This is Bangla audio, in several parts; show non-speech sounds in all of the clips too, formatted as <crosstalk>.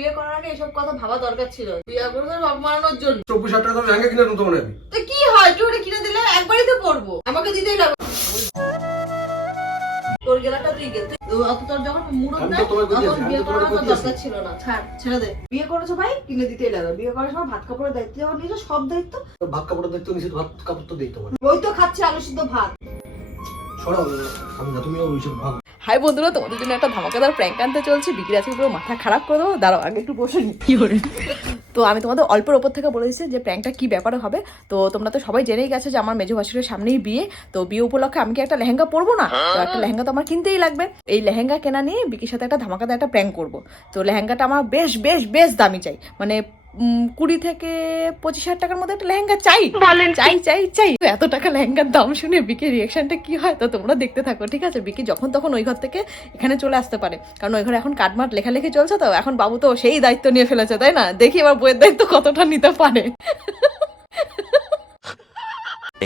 বিয়ে করার আগে এসব কথা ভাবা দরকার ছিল। বিয়ে করে তো বাপ মারানোর জন্য। চব্বিশ হাজার টাকা লেহেঙ্গা কিনে তোমার আমি তো কি হয়? কিনে দিলে? একবারই তো পড়ব। আমাকে দিতেই লাগবে তোর গেলাটা তুই অত তোর যখন মুরত তখন বিয়ে তো তোমায় দরকার ছিল না। ছাড় ছেড়ে দে। বিয়ে করেছ ভাই? কিনে দিতেই লাগবে বিয়ে করার সময় ভাত কাপড়ের দায়িত্ব যখন নিয়েছো সব দায়িত্ব? ভাত কাপড়ের দায়িত্ব ভাত কাপড় তো ওই তো খাচ্ছে আলু সিদ্ধ ভাত। হাই বন্ধুরা তোমাদের জন্য একটা ধামাকাদার প্র্যাঙ্ক আনতে চলছে। বিক্রি আজকে পুরো মাথা খারাপ করে দেবো। দাঁড়াও আগে একটু বসে নি। কি করে? তো আমি তোমাদের অল্পের ওপর থেকে বলে দিচ্ছি যে প্র্যাঙ্কটা কি ব্যাপারে হবে। তো তোমরা তো সবাই জেনেই গেছো যে আমার মেজো ভাসুরের সামনেই বিয়ে। তো বিয়ে উপলক্ষে আমি কি একটা লেহেঙ্গা পরবো না? তো একটা লেহেঙ্গা তো আমার কিনতেই লাগবে। এই লেহেঙ্গা কেনা নিয়ে বিকির সাথে একটা ধামাকাদার একটা প্র্যাঙ্ক করব। তো লেহেঙ্গাটা আমার বেশ বেশ বেশ দামি চাই। মানে কুড়ি থেকে পঁচিশ হাজার টাকার মধ্যে একটা লেহেঙ্গা চাই। বলেন চাই চাই চাই। এত টাকা লেহেঙ্গার দাম শুনে বিকে রিয়াকশনটা কি হয়? তো তোমরা দেখতে থাকো ঠিক আছে? বিকি যখন তখন ওই ঘর থেকে এখানে চলে আসতে পারে। কারণ ওই ঘরে এখন কাটমাট লেখালেখি চলছে তো এখন বাবু তো সেই দায়িত্ব নিয়ে ফেলেছে তাই না? দেখি এবার বইয়ের দায়িত্ব কতটা নিতে পারে।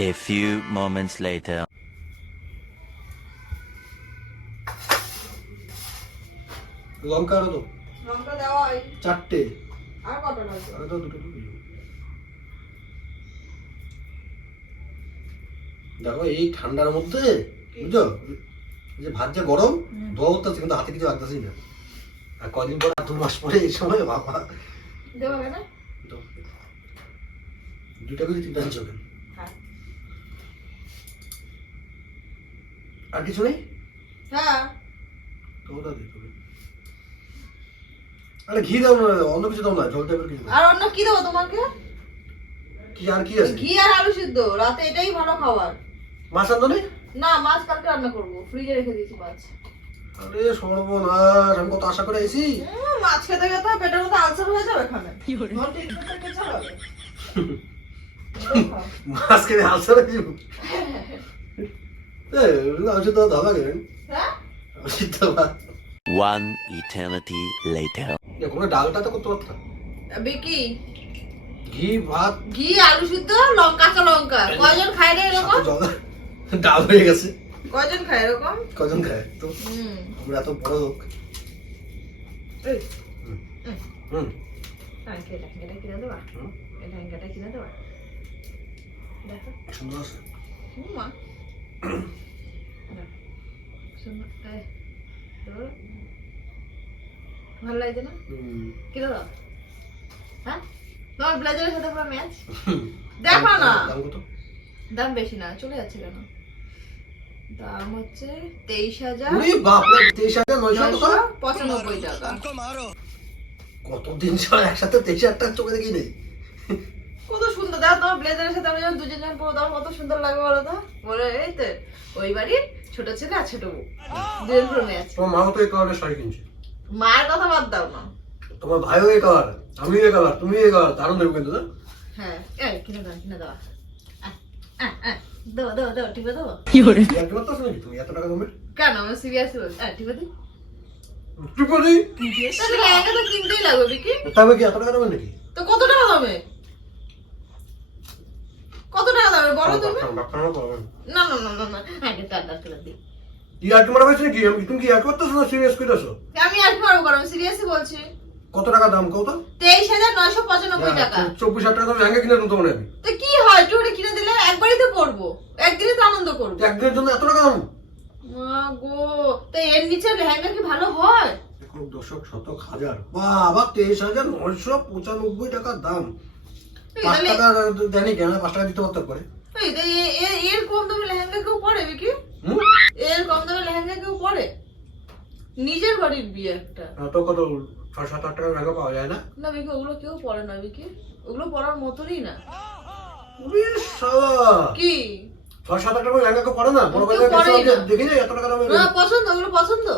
A few moments later. লঙ্কা আরও তো লঙ্কা দেওয়া হয়। চারটে। আর কত লাগবে আরও তো দুটো দুটো। দেখো এই ঠান্ডার মধ্যে বুঝছ? যে ভাত যে গরম ধোয়া হচ্ছে কিন্তু হাতে কিছু লাগতেছেই না। আর কদিন পর দু মাস পরে এই সময় বাবা। দুটা করে তিনটা আনছো কেন? হ্যাঁ। আর কিছু নেই? হ্যাঁ। তো ওটা দিতে হবে আরে ঘি দাও না অন্য কিছু দাও না জল টাইপের কিছু আর অন্য কি দেবো তোমাকে? কি আর কি আছে? ঘি আর আলু সিদ্ধ রাতে এটাই ভালো খাবার। মাছ আনতো নেই? না মাছ কালকে রান্না করব ফ্রিজে রেখে দিয়েছি মাছ। আরে সর্বনাশ আমি কত আশা করে আইছি। মাছ খেতে খেতে পেটের মধ্যে আলসার হয়ে যাবে এখানে। কে? <laughs> মাছ খেয়ে আলসার হয়ে যাব। <laughs> এই আমি তো দাদা গেলেন হ্যাঁ? One eternity later. এ, কোনো ডালটা তো করতে পারতাম বিকি ঘি ভাত। ঘি আলু সিদ্ধ লঙ্কা কাঁচা লঙ্কা। কয়জন খায় রে এরকম? ডাল হয়ে গেছে। কয়জন খায় এরকম? কজন খায়? তো হুম। আমরা এত বড় লোক। এই, হুম। হ্যাঁ, সুন্দর আছে। <coughs> ভালো লাগছে না। কিনে দাও হ্যাঁ? তোমার ব্লেজারের সাথে পুরো ম্যাচ <laughs> দেখো না। দাম বেশি না চলে যাচ্ছে কেন? দাম হচ্ছে তেইশ হাজার তেইশ হাজার নয়শো পঁচানব্বই টাকা। কতদিন ছাড়া একসাথে তেইশ হাজার টাকা চোখে দেখি নেই সুন্দর দেখো তোমার ব্লেজারের সাথে আমি যখন দুজন জন পরবো তখন কত সুন্দর লাগবে বলো তো? বলে এই তো ওই বাড়ির ছোট ছেলে আর ছোট বউ। দুজন পুরো ম্যাচ তোমার মাও তো এই কালারের শাড়ি কিনছে। মায়ের কথা বাদ দাও না। তোমার ভাইও এই কালার আমি এই কালার তুমি এই কালার দারুণ দেবো কিন্তু হ্যাঁ এই কিনে দাও কিনে দাও। ঠিক আছে তো তুমি? এত টাকা দামের? কেন আমি সিরিয়াসলি বলছি ঠিক আছে কি করি তাহলে লেহেঙ্গা তো কিনতেই লাগবে বিকি। তবে কি এত টাকা দামের নাকি? তো কত টাকা দামে? কত টাকা দামে বলো তুমি। ডাক্তার আমার পাবেন না না না না না আগে তার ডাক্তার দিই। কি আর হয়েছে নাকি? তুমি কি এক করতেছো না? সিরিয়াস করতেছো? আমি আর কি পারব করো বলছি। কত টাকা দাম কত তেইশ হাজার নয়শো পঁচানব্বই টাকা। চব্বিশ হাজার টাকা দাম। লেহেঙ্গা কিনে দেবো তোমার আমি তো কি হয়? কিনে দিলে একবারই তো পড়ব। একদিনে তো আনন্দ করব। একদিনের জন্য এত টাকা দাম? মা গো তো এর নিচে লেহেঙ্গা কি ভালো হয়? দশক শতক হাজার। বাবা তেইশ হাজার নয়শো পঁচানব্বই টাকার দাম। পাঁচ টাকা দেয়নি কেন? পাঁচ টাকা দিতে পারতো করে এই তো এ- এ- এর কম দামে লেহেঙ্গা কেউ পরে বিকি? এর কম দামে লেহেঙ্গা কেউ পরে? নিজের বাড়ির বিয়ে একটা। তো কত ছয় সাত আট টাকা লেহেঙ্গা পাওয়া যায় না? না বিকি ওগুলো কেউ পরে না বিকি। ওগুলো পরার মতনই না। কি? ছয় সাত আট টাকা লেহেঙ্গা কেউ পরে না? বড় এত টাকা না, পছন্দ ওগুলো পছন্দ।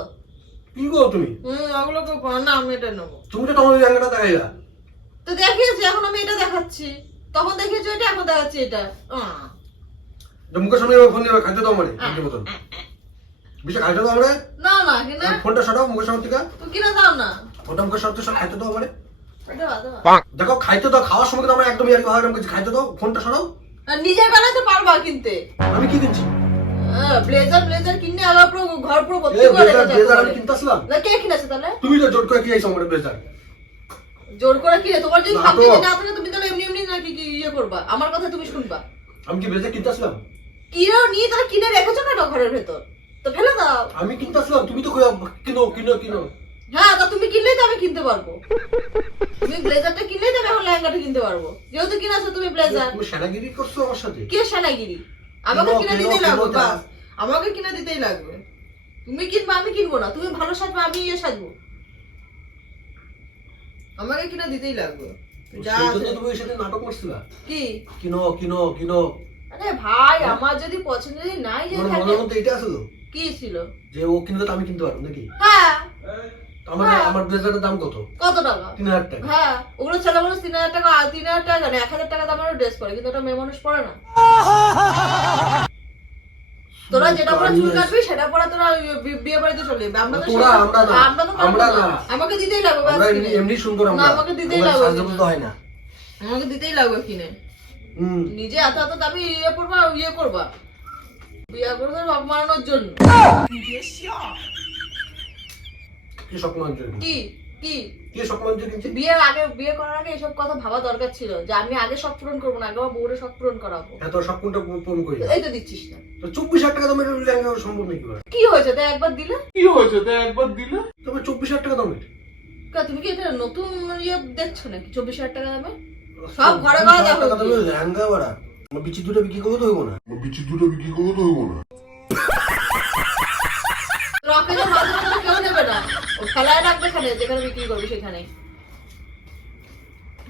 কি গো তুমি? হুম ওগুলো কেউ পরে না আমি এটা নেব। তুমি তো তোমার লেহেঙ্গাটা দেখাই তো দেখিয়েছি এখন আমি এটা দেখাচ্ছি। তখন দেখিয়েছি এটা এখন দেখাচ্ছি এটা। মুখের সামনে ফোন দিয়ে খাইতে দাও মতন বেশি খাইতে দাও আমরা। না না কিনা? ফোনটা সরাও মুখের সামনে থেকে। তুমি কিনা দাও না। ফোনটা মুখের সামনে সব খাইতে দাও। দেখো খাইতে দাও খাওয়ার সময় আমরা একদম ইয়ার ভালো কিছু খাইতে দাও ফোনটা সরাও। আর নিজের বেলায় তো পারবা কিনতে। আমি কি কিনছি? ব্লেজার ব্লেজার কিনে আবার পুরো ঘর পুরো ভর্তি এই করে ব্লেজার আমি একেবারে। কিনতে আসলাম। না কে কিনেছে তাহলে? তুমি তো জোর করে কি এই সময় ব্লেজার? জোর করে কিনে তোমার যদি না সব না থাকে তুমি এমনি এমনি নাকি কি ইয়ে করবা? আমার কথা তুমি শুনবা। আমি কি ব্লেজার কিনতে আসলাম? নিয়ে কিনে রেখেছো কেন ঘরের ভেতর। তো ফেলে দাও। আমি কিনতে আসলাম তুমি তো কিনো কিনো কিনো। হ্যাঁ তা তুমি কিনলেই তো আমি কিনতে পারব। তুমি ব্লেজারটা কিনলেই তো আমি এখন লেহেঙ্গাটা কিনতে পারব। যেহেতু কিনেছো তুমি ব্লেজার। তুমি সেনাগিরি করছ আমার সাথে? কে সেনাগিরি? আমাকে কিনে দিতেই লাগবে বাস। আমাকে কিনে দিতেই লাগবে। তুমি কিনবা আমি কিনবো না। তুমি ভালো সাজবে আমি ইয়ে সাজবো। আমাকে কিনে দিতেই লাগবে। যা আছে। তুমি ওই সাথে নাটক করছিলা। কি? কিনো কিনো কিনো। আরে ভাই আমার যদি পছন্দ যদি নাই যে তোমার থাকে মনের মধ্যে এটা আছে কি ছিল? যে ও কিনলে তো আমি কিনতে পারব নাকি? হ্যাঁ। আমার হ্যাঁ। আমার ব্লেজারের দাম কত? কত টাকা? তিন হাজার টাকা। হ্যাঁ ওগুলো ছেলে মানুষ তিন হাজার টাকা তিন হাজার টাকা এক হাজার টাকা দামেরও ড্রেস পরে কিন্তু ওটা মেয়ে মানুষ পরে না। তোরা যেটা পরে চুল কাটবি সেটা পরে তোরা বিয়ে বাড়িতে চলে যাবে। আমরা তো তোরা, আমরা না। আমরা তো আমরা না। আমাকে দিতেই লাগবে আমরা এমনি- সুন্দর আমরা। আমাকে দিতেই লাগবে সাজতে হয় না। আমাকে দিতেই লাগবে কিনে। নিজে এত এত দামি ইয়ে করবা ইয়ে করবা। বিয়ে করবে মারানোর জন্য। কি কিনছি? কি? কি? কি স্বপ্নাঞ্জলি কিনছি বিয়ের আগে বিয়ে করার আগে এসব কথা ভাবা দরকার ছিল যে আমি আগে সব পূরণ করব না আগে আমার বউরে সব পূরণ করাবো। এত স্বপ্নটা পূরণ করি এই তো দিচ্ছিস না। তো চব্বিশ হাজার টাকা লেহেঙ্গা সম্ভব নাকি এবার? কি হয়েছে? তাই একবার দিলে? তবে চব্বিশ হাজার টাকা দামের। তুমি কি এটা নতুন ইয়ে দেখছ নাকি? চব্বিশ হাজার টাকা দামে সব ঘরে ঘরে দেখো। টাকা লেহেঙ্গা বাড়া। বিচি দুটো বিক্রি করব তো হইব না। বিচি দুটো বিক্রি করব তো হইব না। রকেটের মাঝে মাঝে কেউ নেবে না। ফেলায় রাখবে এখানে যেখানে বিক্রি করবে সেখানে।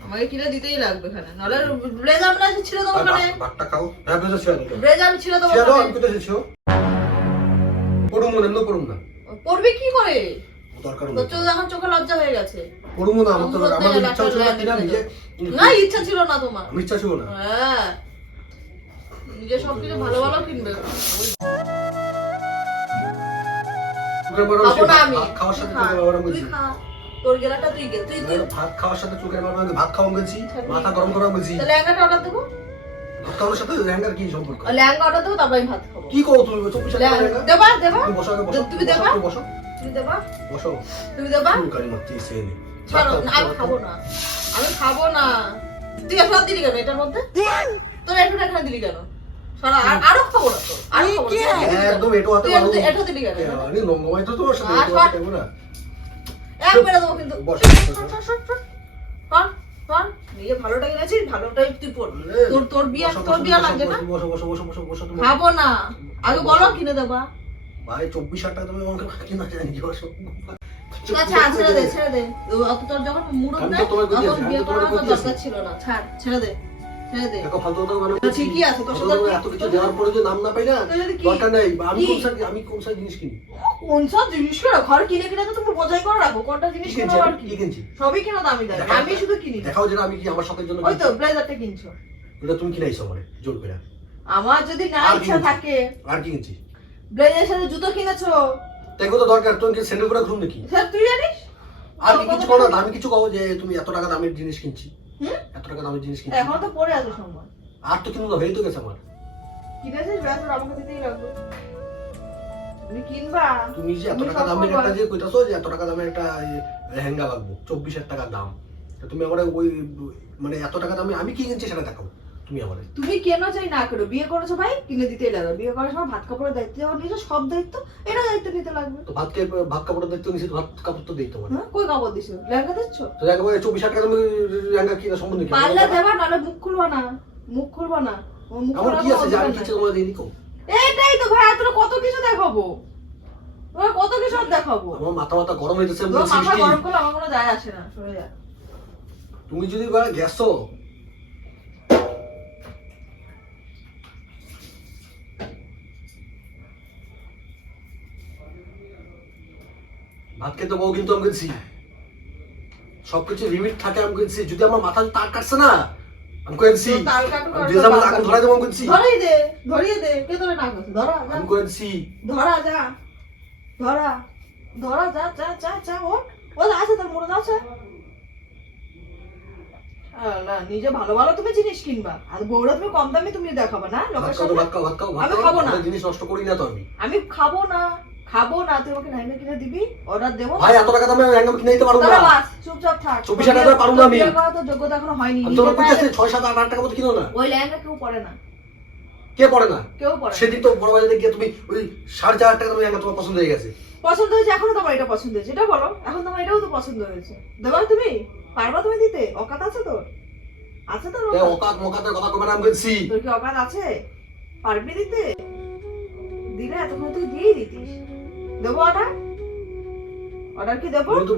আমাকে কিনে দিতেই লাগবে এখানে নাহলে ব্লেজার ব্লেজার ছিল তো আর ওখানে? ভাত- ভাতটা খাও। হ্যাঁ ছিল আমি কোথায় এসেছ পড়ুম না পড়ুম না। পড়বি কি করে? দরকার নেই। চোখ এখন চোখে লজ্জা হয়ে গেছে। পড়ুম না আমার তো আমার আমার ইচ্ছা ছিল না কিনা নিজে না ইচ্ছা ছিল না তোমার। আমার ইচ্ছা ছিল না। হ্যাঁ। নিজে সবকিছু ভালো ভালো কিনবে। খাওয়ার সাথে তোর গেলাটা তুই গে তুই তুই ভাত খাওয়ার সাথে চোখের বড় ভাত খাওয়া বলছি মাথা গরম করা বলছি তাহলে অর্ডার দেবো? খাওয়ার সাথে কি সম্পর্ক? লেহেঙ্গা অর্ডার দেবো তারপর আমি ভাত খাব। কি করো তুমি? দেবা দেবা। তুমি বসো বসো। তুমি দেবা। বসো তুমি দেবা। বসো। তুমি দেবা। এসে। ছাড়ো আমি খাব না। আমি খাব না। তুই এসব দিলি কেন এটার মধ্যে? তোর একটু এখানে দিলি কেন? আর আরও খাব তো আরও খাব না। তুই এখানে দিলি কেন? একদম এটো হাতে মারো। এটো দিলি কেন আমি লঙ্গমাই তো তোমার সাথে এটো হাতে না। এক মেরে দেবো কিন্তু বস, সর, বস, সর, সর, সর, সর। সর, সর। নিজে ভালোটা কিনেছিস ভালোটাই তুই পড়বি তোর তোর বিয়া তোর বিয়া বসো, না বসো, বসো, বসো, বসো, বসো, তুমি। না আগে বলো কিনে দেবা ভাই চব্বিশ হাজার টাকা তুমি আমাকে কিনা জানি বসো। ঠিক আছে ছেড়ে দে ছেড়ে দে অত তোর যখন মুড আমি তোমার তখন বিয়ে করার। দরকার ছিল না ছাড় ছেড়ে দে ছেড়ে দে। দেখো ফালতু কথা বলো। না, ঠিকই আছে, তোর সাথে ফালতু কথা এত কিছু দেওয়ার পরে যে নাম না পাই না তো যদি কি- দরকার নেই। আমি কোন সার আমি কোন সার জিনিস কিনি? কোন সব জিনিস কেন ঘর কিনে কিনে তো তুমি বোঝাই করে রাখো কোনটা জিনিস কি আর কি? কি কিনছি? সবই কেন দামি দামি আমি শুধু কিনি। দেখাও যেটা আমি কি আমার সাথের জন্য ওই তো ব্লেজারটা কিনছো। এটা তুমি কিনাইছো আমার জোর করে। আমার যদি না ইচ্ছা থাকে। আর কি কিনছি? ব্লেজারের সাথে জুতো কিনেছো? তাই তো দরকার তুমি কি স্যান্ডেল করে ঘুম নাকি? স্যার তুই জানিস? আর কিছু করো না আমি কিছু কও যে তুমি এত টাকা দামের জিনিস কিনছি? এত টাকা দামের জিনিস কিনছি এখন তো পড়ে আছে আর তো কিনবো হয়ে তো গেছে আমার। কিনেছিস ব্যাস ওর আমাকে দিতেই লাগবে তুমি কিনবা? তুমি যে এত টাকা দামের একটা যে কইতাছো যে এত টাকা দামের একটা লেহেঙ্গা লাগবো চব্বিশ হাজার টাকা দাম। তুমি আমার ওই মানে এত টাকা দামে আমি কি কিনছি সেটা দেখাও। তুমি আমার তুমি কেন চাই না করো? বিয়ে করেছ ভাই? কিনে দিতেই লাগবে বিয়ে করার সময় ভাত কাপড়ের দায়িত্ব যখন নিয়েছো সব দায়িত্ব এটা দায়িত্ব নিতে লাগবে। তো ভাতকে ভাত কাপড়ের দায়িত্ব ভাত কাপড় তো দিই তোমার কই কাপড় দিছো? লেহেঙ্গা দিচ্ছ? তো চব্বিশ টাকা লেহেঙ্গা সম্বন্ধে কি? পারলে দেবা নাহলে মুখ খুলবা না। মুখ খুলবা না। আমার কি আছে? কোনো কিছু তোমার দিয়ে দিকো। এইটাই তো ভাই তোর কত কিছু দেখাবো? তোমার কত কিছু দেখাবো? আমার মাথা মাথা গরম হইতেছে মাথা গরম করলে আমার কোনো যায় আসে না যা। তুমি যদি বা গেছো ভাত খেতে বউ কিন্তু আমি গেছি সবকিছু লিমিট থাকে আমি গেছি যদি আমার মাথা তার কাটছে না আমি আগুন ধরাই দেবো আমি কইছি ধরিয়ে দে ধরিয়ে দে। কে তোরে না ধরা যা আমি ধরা যা। ধরা। ধরা যা যা যা যা ওঠ। ও আছে তোর মনে আছে। নিজে ভালো ভালো তুমি জিনিস কিনবা। আর বউরা তুমি কম দামি তুমি দেখাবা না। লোকের সামনে আমি খাব না। জিনিস নষ্ট করি না তো আমি। আমি খাব না। খাব না তুই আমাকে লেহেঙ্গা কিনে দিবি? অর্ডার দেবো। ভাই এত টাকা দামে লেহেঙ্গা কিনে দিতে পারব না। বাস চুপচাপ থাক। চব্বিশ হাজার টাকা পারব না আমি। করার তো যোগ্যতা এখনও হয়নি। তোর ছয় সাত আট আট টাকা মতো কিনো না। ওই লেহেঙ্গা কেউ পরে না। কে পড়ে না? কেউ না। সেদিন তো বড় বাজারে গিয়ে তুমি ওই সাড়ে চার হাজার টাকা তুমি লেহেঙ্গা তোমার পছন্দ হয়ে গেছে। পছন্দ হয়েছে এখনও তোমার এটা পছন্দ হয়েছে। এটা বলো এখন তোমার এটাও তো পছন্দ হয়েছে। দেবা তুমি? পারবা তুমি দিতে? অকাত আছে তোর? আছে তোর অকাত? মোকাতের কথা কবে নাম বলছি তোর কি অকাত আছে? পারবি দিতে? দিলে এতক্ষণ তুই দিয়েই দিতিস। দেবো অর্ডার অর্ডার কি দেবো? তুমি তো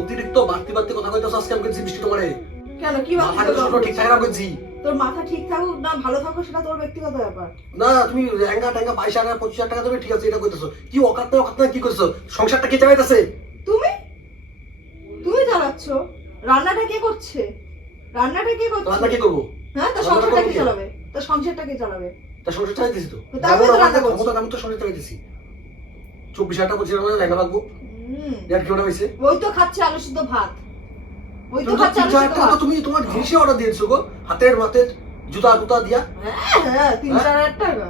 অতিরিক্ত বাড়তি বাড়তি কথা কইতে আজকে আমি বৃষ্টি তোমারে। কেন? কি কিন্তু সবসময় ঠিকঠাক রাখ বলছি তোর মাথা ঠিক থাকুক না ভালো থাকুক সেটা তোর ব্যক্তিগত ব্যাপার। না তুমি লেহেঙ্গা টেঙ্গা বাইশ হাজার পঁচিশ হাজার টাকা দেবে ঠিক আছে এটা কইতেছো। কি অকাত না অকাত না কি করছ সংসারটা কে চালাইতেছে? তুমি? তুমি চালাচ্ছ। রান্নাটা কে করছে? রান্নাটা কে রান্না করছে কি করব? হ্যাঁ তো সংসারটা কে? চালাবে? তো সংসারটা কে চালাবে? তা সংসার চালাইতেছি তো। রান্না। আমি তো সংসার চালাইতেছি। চব্বিশ হাজার টাকা পঁচিশ হাজার টাকা লেহেঙ্গা লাগবো এর কি ওটা হয়েছে ওই তো খাচ্ছে আলু সিদ্ধ ভাত। ওই তো খাচ্ছে আলু সিদ্ধ ভাত। তুমি তোমার জিনিসে অর্ডার দিয়েছ গো হাতের মাতের জুতা টুতা দিয়া। হ্যাঁ হ্যাঁ তিন হ্যাঁ? চার হাজার টাকা।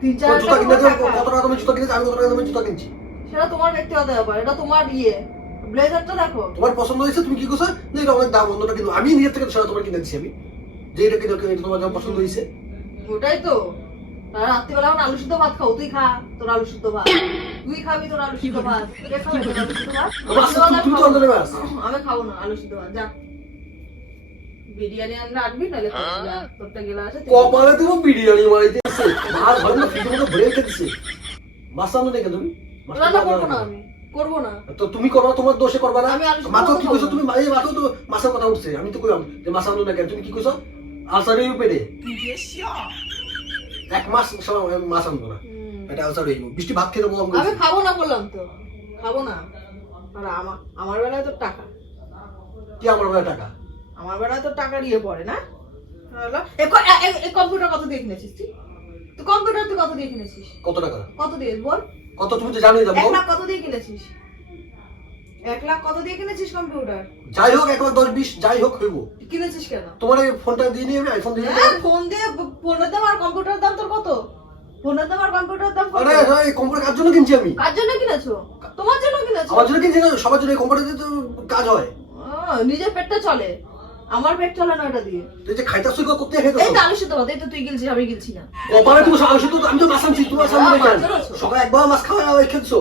তিন চার হাজার টাকা কত টাকা। টাকা তুমি জুতা কিনেছো? আমি কত টাকা দামে জুতা কিনছি? সেটা তোমার ব্যক্তিগত ব্যাপার এটা তোমার ইয়ে। ব্লেজারটা দেখো। তোমার পছন্দ হয়েছে তুমি কি করছ? যে এটা অনেক দাম অন্যটা কিন্তু আমি নিজের থেকে সেটা তোমার কিনে দিচ্ছি আমি। যে এটা কিনে তোমার পছন্দ হয়েছে। ওটাই তো। রাত্রিবেলা এখন আলু সিদ্ধ ভাত খাও তুই খা তোর আলু সিদ্ধ ভাত। তুই খাবি তোর আলু সিদ্ধ ভাত। কে খাবে তোর আলু সিদ্ধ ভাত আবার আস্তে আস্তে তুমি তো অন্য নেমে আসছো। আমি খাব না আলু সিদ্ধ ভাত। যা। বিরিয়ানি আনলে আনবি নাহলে তোরটা গেলা আছে কপালে তুমি বিরিয়ানি না ফিটে মতো ভরে তুমি? রান্না করব না। আমি করব না। তো তুমি করো তোমার দোষে করবা না। কি কইছো তুমি? তো মাছের কথা উঠছে। আমি তো কইলাম যে মাছ না কেন তুমি কি কইছো? আলসার হইব পেটে। এক মাস সময় মাছ আনব না। এটা আলসার হইব বৃষ্টি ভাত খেতে বললাম আমি খাব না বললাম তো। খাব না। আর আমার আমার বেলায় তো টাকা। কি আমার বেলা টাকা? আমার বেলায় তো টাকা দিয়ে পড়ে না? এ কম্পিউটার কত দিয়ে কিনেছিস তুই? তুই কম্পিউটার তুই কত দিয়ে কিনেছিস? কত টাকা? কত দিয়ে বল? কত তুমি তো জানোই লাখ কত দিয়ে কিনেছিস? এক লাখ কত দিয়ে কিনেছিস কম্পিউটার যাই হোক এক লাখ দশ বিশ যাই হোক হইব। কিনেছিস কেন? তোমার এই ফোনটা দিয়ে নিয়ে আমি আইফোন দিয়ে হ্যাঁ ফোন দিয়ে ফোনের দাম আর কম্পিউটার দাম তোর কত? ফোনের দাম আর কম্পিউটার দাম কত? আরে এই কম্পিউটার কার জন্য কিনছি আমি? কার জন্য কিনেছো? তোমার জন্য কিনেছো? আমার জন্য কিনছি না সবার জন্য এই কম্পিউটার দিয়ে তো কাজ হয়। আহ, নিজের পেটটা চলে। আমার পেট চলে না ওটা দিয়ে। তুই যে খাইতে সুই করতে এই তো আলু সিদ্ধ ভাত এই তো তুই গিলছিস আমি গিলছি না। কপালে তুমি সকাল শুধু আমি তো মাছ আনছি তুমি মাছ আনবে কেন মাছ আনছো। সকালে একবার মাছ খাওয়া খেলছো।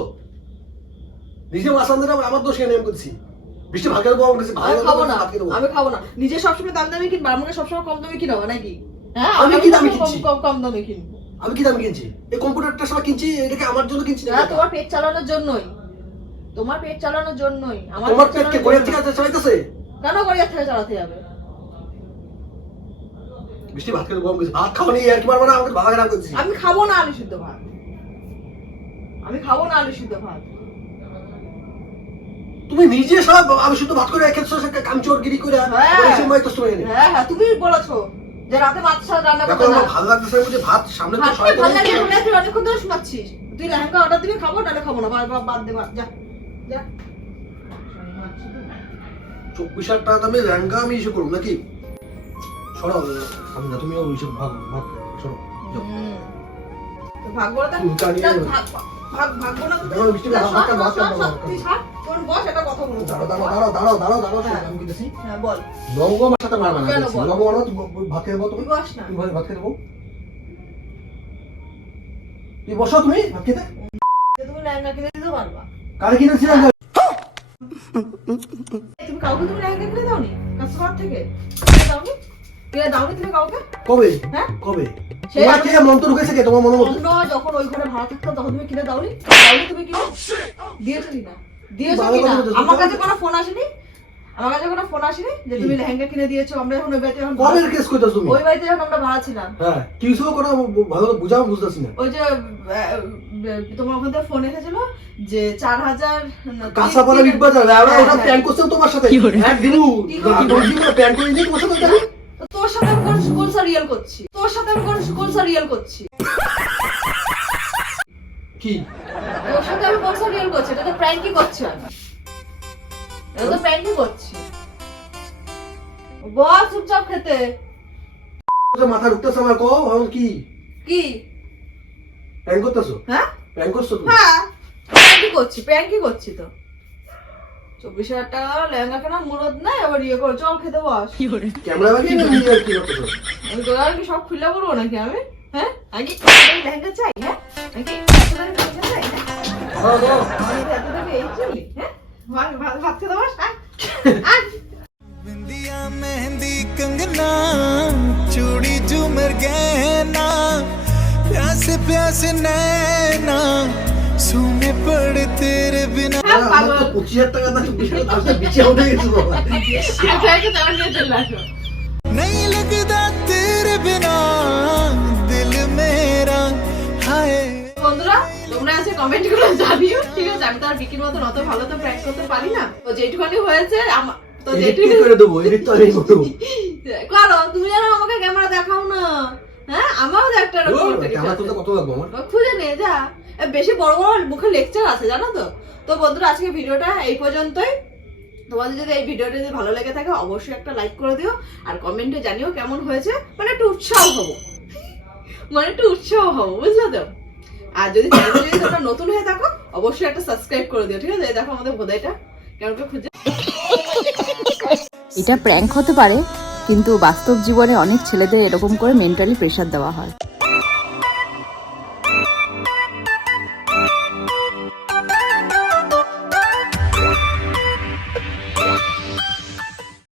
নিজে মাছ আনতে না আমার দোষ আমি করছি বৃষ্টি আমি খাব না আমি খাব না। নিজে সবসময় দাম দামি কিনবো আমাকে সবসময় কম দামে কিনাবো নাকি? হ্যাঁ আমি কি দামে কিনছি? কম কম দামে কিনবো আমি কি দাম কিনছি? এই কম্পিউটারটা সবাই কিনছি এটাকে আমার জন্য কিনছি না হ্যাঁ তোমার পেট চালানোর জন্যই। তোমার পেট চালানোর জন্যই। আমার তোমার পেটকে গড়িয়ে থেকে চালাইতেছে? কেন গড়িয়ার থেকে চালাতে যাবে? বৃষ্টি ভাত ভাত আর কি আমাকে খারাপ আমি খাব না আলু সিদ্ধ ভাত। আমি খাব না আলু সিদ্ধ ভাত। তুমি নিজে সব আমি শুধু ভাত করে খেতেছো সে কামচোর গিরি করে হ্যাঁ। ওই সময় তো তুমি এনে হ্যাঁ হ্যাঁ তুমি বলেছ যে রাতে ছাড়া রান্না দেখো করতে না। ভালো লাগতেছে বুঝে ভাত সামনে তো সবাই ভালো লাগে বলে অনেকক্ষণ ধরে শোনাচ্ছিস তুই লেহেঙ্গা অর্ডার দিবি খাব খাব না বাদ বাদ- দে বাদ যা। যা। চব্বিশ হাজার টাকা দামে লেহেঙ্গা আমি ইস্যু করব নাকি? সরো। আমি না তুমিও ওইসব ভাগ ভাগ সরো। তুমি জানি ভাগ- ভাগ- ভাগবো না দেখো, বৃষ্টি ভাগ- ভাগ- ভাগ- ভাগ- তুই ছাড়, তোর বস একটা কথা বলব। দাঁড়াও দাঁড়াও দাঁড়াও দাঁড়াও দাঁড়াও দাঁড়াও হ্যাঁ। হ্যাঁ, বল। লবঙ্গ আমার সাথে মারবা না কেন বলছি। বল? লবঙ্গ আনো তুমি ভাত খেয়ে দেবো তুমি বস না। তুমি ভাত খেয়ে দেবো তুমি বসো তুমি ভাত খেতে তুমি লেহেঙ্গা কিনে দিতে পারবা। কারে কিনেছি তুমি কাউকে তুমি লেহেঙ্গা কিনে দাওনি? কাস্টমার থেকে? দাওনি? কিনে দাওনি তুমি কাউকে? কবে? হ্যাঁ? কবে? তোমার আমি- মন্ত্র ঢুকেছে কে? তোমার মনের মধ্যে অন্য যখন ওই ঘরে ভাড়া থাকতো তখন তুমি কিনে দাওনি? দাওনি তুমি কিনে? দিয়েছ কিনা? দিয়েছ কিনা? আমার কাছে কোনো ফোন আসেনি? আমার কাছে কোনো ফোন আসেনি যে তুমি লেহেঙ্গা কিনে দিয়েছ? আমরা এখন ওই বাড়িতে এখন কবে কেস করতেছ তুমি? ওই বাড়িতে যখন আমরা ভাড়া ছিলাম। হ্যাঁ কি করে ভালো বুঝাও বুঝতেছি না। ওই যে তোমার ওখান থেকে ফোন এসেছিল যে চার হাজার কাঁচা ওটা প্ল্যান করছিলাম তোমার সাথে। কি করছি? বলছি না প্ল্যান করে? নিয়ে তোমার সাথে যাবে তোর সাথে আমি কোন কোনসা রিয়েল করছি। তোর সাথে আমি কোন কোনসা রিয়েল করছি। কি? তোর সাথে আমি কোনসা রিয়েল করছি? এটা তো প্র্যাঙ্কই করছি। আমি এটা তো প্র্যাঙ্কই করছি। বল চুপচাপ খেতে। যে মাথা ঢুকতেছে আমার কো এখন কি? কি? প্ল্যান করতেছো? হ্যাঁ? প্ল্যান করছ হ্যাঁ। করছি প্র্যাঙ্কই করছি তো। চব্বিশ হাজার টাকা লেহেঙ্গা কেনা মুরদ নাই আবার ইয়ে করে চল খেতে বস ক্যামেরা বাজিয়ে না নিজে আর কি করতেছো আমি তোরা আর কি সব খুলে করবো নাকি আমি হ্যাঁ আগে লেহেঙ্গা চাই হ্যাঁ আগে এত দামি লেহেঙ্গা চাই হ্যাঁ দাও, দাও। আমি তো এত দামি এই চুলি হ্যাঁ ভাত ভাত- ভাত খেতে বস আয় আয় बिंदिया मेहंदी कंगना चूड़ी झूमर गहना प्यासे प्यासे नैना सूने पड़े तेरे बिना হ্যাঁ আমার পাগল তো পঁচিশ হাজার টাকা দাম চব্বিশ হাজার টাকা বিছে উঠে গেছে বাবা আচ্ছা আচ্ছা তোমার নিয়ে চলে আসো नहीं लगता तेरे बिना दिल मेरा हाय বন্ধুরা তোমরা আছে কমেন্ট করে জানিও ঠিক আছে আমি তো আর বিকির মতন অত ভালো তো প্র্যাঙ্ক করতে পারি না তো যেটুখানি হয়েছে আমার তো এডিট যেটুখানি করে দেবো এডিট তো আমি করবো করো তুমি যেন আমাকে ক্যামেরা দেখাও না হ্যাঁ আমারও তো একটা এরকম একটা কিছু ক্যামেরা আছে। তুলতে কত লাগবে আমার ও, খুঁজে নে যা এ, বেশি বড় বড় মুখে লেকচার আছে, জানো তো? তো বন্ধুরা, আজকে ভিডিওটা এই পর্যন্তই। তোমাদের যদি এই ভিডিওটা যদি ভালো লেগে থাকে, অবশ্যই একটা লাইক করে দিও, আর কমেন্টে জানিও কেমন হয়েছে। মানে একটু উৎসাহ হব। মানে একটু উৎসাহ হব, বুঝলে তো? আর যদি যদি তোমরা নতুন হয়ে থাকো, অবশ্যই একটা সাবস্ক্রাইব করে দিও, ঠিক আছে? দেখো আমাদের বোধাইটা, কেমন খুঁজে এটা প্র্যাঙ্ক হতে পারে, কিন্তু বাস্তব জীবনে অনেক ছেলেদের এরকম করে মেন্টালি প্রেশার দেওয়া হয়।